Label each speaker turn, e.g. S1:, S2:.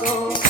S1: tomorrow.